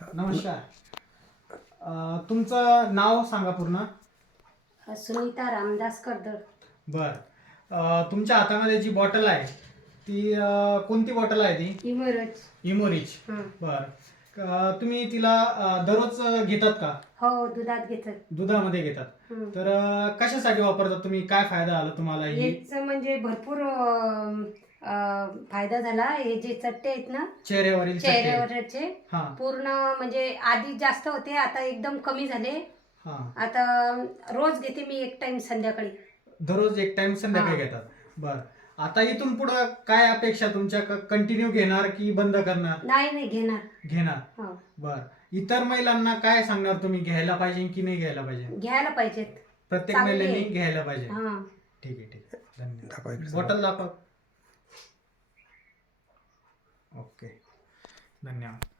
नमस्कार. अं, तुमचं नाव सांगा पूर्ण. सुनीता रामदास कर्दळ. बर. अं, तुमच्या हातामध्ये जी बॉटल आहे ती अं, कोणती बॉटल आहे ती? इमरज इमोरिच. हं. बर. अं, तुम्ही तिला अं, दररोज घेतात का? हो दुधात घेतात. दुधामध्ये घेतात. हं. तर अं, कशासाठी वापरतात तुम्ही? काय फायदा आला तुम्हाला ही? म्हणजे भरपूर अं, फायदा झाला. हे जे चट्टे आहेत ना चेहऱ्यावरील चट्टे. चेहऱ्यावरचे हा. पूर्ण म्हणजे आधी जास्त होते आता एकदम कमी झाले. हा. आता रोज घेते मी एक टाइम संध्याकाळी. दररोज एक टाइम संध्याकाळी हा. घेतात. बर. आता इथून पुढं काय अपेक्षा तुमच्या? कंटिन्यू घेणार की बंद करणार? नाही नाही घेणार. घेणार. हो. बर. इतर महिलांना काय सांगणार तुम्ही? घ्यायला पाहिजे की नाही घ्यायला पाहिजे? घ्यायला पाहिजेत. प्रत्येक चांगली महिलांनी. घ्यायला पाहिजे. हा. ठीक आहे ठीक आहे. धन्यवाद दाखवा इकडे. बॉटल दाखव. ओके. धन्यवाद.